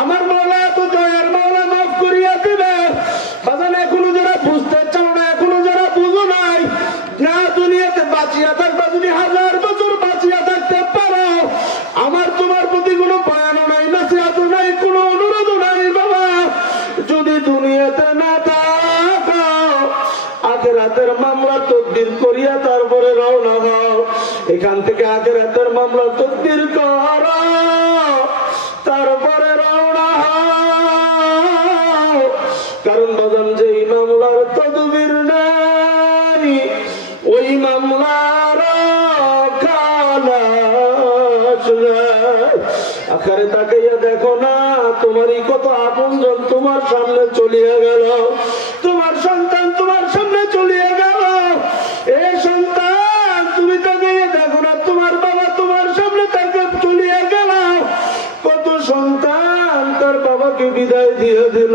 আমার মাওলা এত দয়ার, মাওলা মাফ করিয়া দিবে। বাজান, এখনও যারা বুঝতে চাও না, এখনও যারা বুঝো নাই, না দুনিয়াতে বাঁচিয়া থাকবা, যদি হাজার বছর বাঁচিয়া থাকতে পারো, আমার তোমার প্রতি কোনো বয়ানও নাই, নাসিহাতও নাই, কোনো অনুরোধও নাই, বাবা। যদি দুনিয়াতে না থাকো আগে রাতের মামলা তদ্বির করিয়া তারপরে রওনা হও এখান থেকে আগে রাতের মামলা তদ্বির কর। তারপরে আখারে তাকাইয়া দেখো না, তোমারই কত আপনজন তোমার সামনে চলিয়া গেল। তোমার সন্তান তোমার সামনে চলিয়া গেল। এ সন্তান, তুমি তাকাইয়া দেখো না, তোমার বাবা তোমার সামনে তাকে চলিয়া গেল। কত সন্তান তার বাবাকে বিদায় দিয়ে দিল।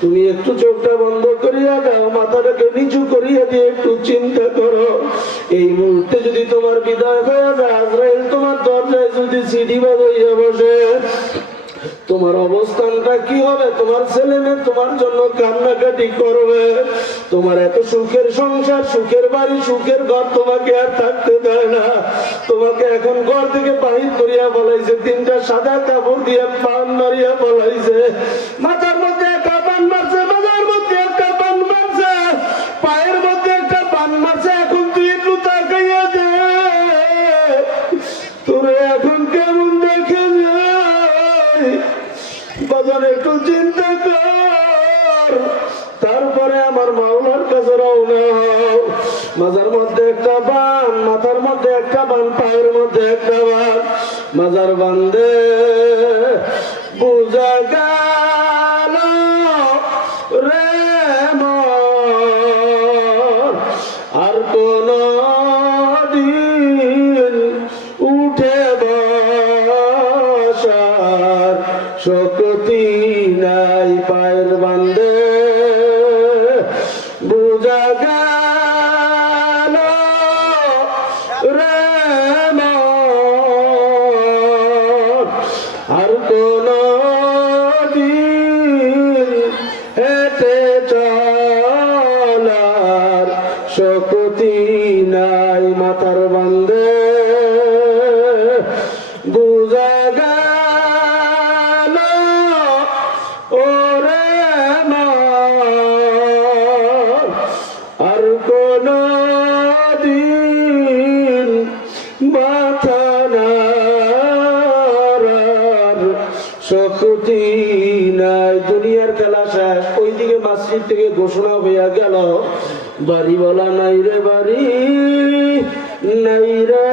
তুমি একটু চোখটা বন্ধ করিয়া দাও, মাথাটাকে নিচু করিয়া দিয়ে একটু চিন্তা করো। এই মুহূর্তে যদি তোমার বিদায় হয়ে যায় যদি সিঁড়ি বাজাইয়া বসে তোমার অবস্থানটা কি হবে? তোমার ছেলে মেয়ে তোমার জন্য কান্নাকাটি করবে। তোমার এত সুখের সংসার, সুখের বাড়ি, সুখের ঘর তোমাকে আর থাকতে দেয় না। তোমাকে এখন ঘর থেকে বাহির করিয়া বলাইছে তিনটা সাদা কাপড় দিয়ে পান মারিয়া বলাইছে মাথার মধ্যে একটা পান মারছে, মাথার মধ্যে একটা পান মারছে, পায়ের মধ্যে একটা পান মারছে বাজার একটু চিন্তা তারপরে আমার মাওলার কাছে রওনা হও। মাজার মধ্যে একটা বান, মাথার মধ্যে একটা বান, পায়ের মধ্যে একটা বান। মাজার বান্দে, বুঝা গেল রে আর কোন দিন বসার শক্তি নাই পায়ের বান্দে। বুঝা গেল রে আর কোন হেঁটে চলার শক্তি নাই মাথার নাই দুনিয়ার খেলা ওইদিকে থেকে ঘোষণা হইয়া গেল, বাড়ি বলা নাই রে বাড়ি, নাই রে